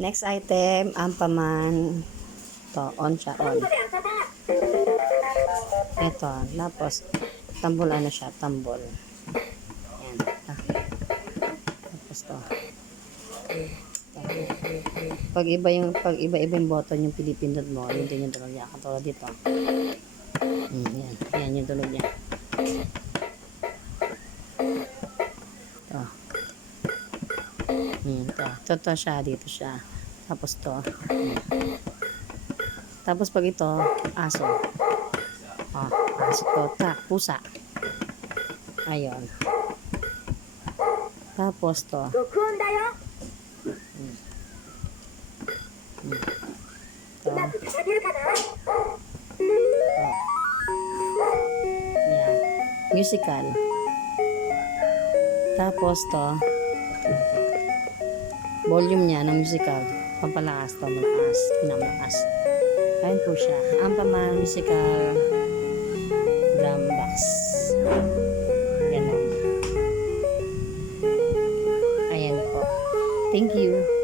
Next item, ampaman. To, on siya, on. Ito, tapos, tambol ano siya, tambol. Ayan. Tapos to. Pag iba-iba yung button yung pinipindot mo, yun din yung tunog niya. Katulad dito. Yan. Yan yung tunog niya. To. To siya, dito siya. Tapos to. Tapos pag ito, aso. Aso to. Pusa. Ayun. Tapos to. To. Yan. Musical. Tapos to. Volume niya ng musical. Pampalakas to. Malakas. Pinamalakas. Ayun po siya. Ampaman musical drum box. Ganon. Ayan po. Thank you.